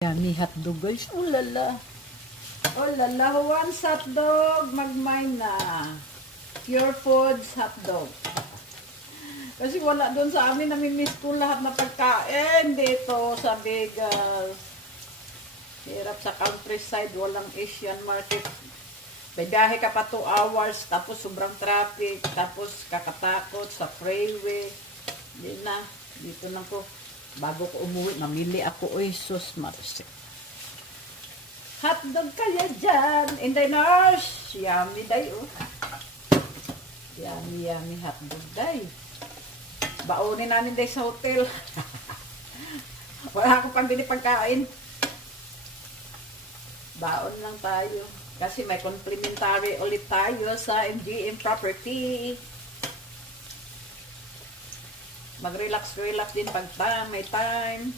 Yummy hotdog guys. Oh lala. Oh lala. Who wants hotdog? Mag-mine na. Pure Foods hotdog. Kasi wala doon sa amin. Namimiss ko lahat na pagkain dito sa Vegas. Hirap sa countryside. Walang Asian market. Biyahe ka pa 2 hours. Tapos sobrang traffic. Tapos kakatakot sa freeway. Hindi na. Dito na ko. Bago ko umuwi, mamili ako. Uy, sus, marisik. Hotdog kaya dyan. In the nurse. Yummy day, oh. Yummy, yummy hotdog day. Baunin namin day sa hotel. Wala akong pambili pagkain. Baon lang tayo. Kasi may complimentary ulit tayo sa MGM property. Mag-relax din pag may time.